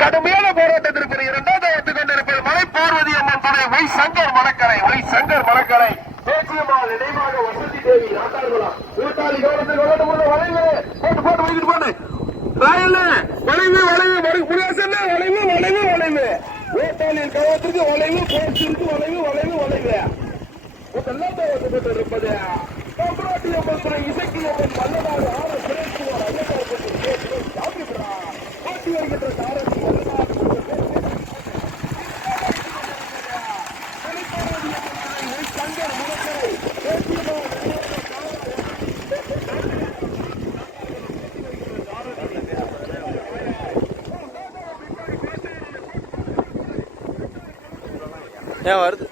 கடுமையான போராட்டத்திற்கு இரண்டாவது எடுத்துக் கொண்டிருப்பது மலை பார்வதி அம்மன் துணை ஒய் சங்கர் மணக்கரை பேச்சியம்மாள் நினைவாக வசதி தேவி நாட்டார்குளம் கூட்டாளி கவனத்தில் வளர்ந்து வளைவு போட்டு போட்டு வைக்கிட்டு போட்டு ராயல்ல வளைவு ஓட்டாளியின் கவனத்திற்கு வளைவு போட்டிற்கு வளைவு இதெல்லாம் இருப்பது பாம்பராட்டி அம்மன் துணை இசைக்கு அம்மன் மல்லநாடு ஆர சுரேஷ்குமார் ஐயனார் போட்டி வருகின்ற சாரதி சங்கர் மணக்கரை ஏன் வருது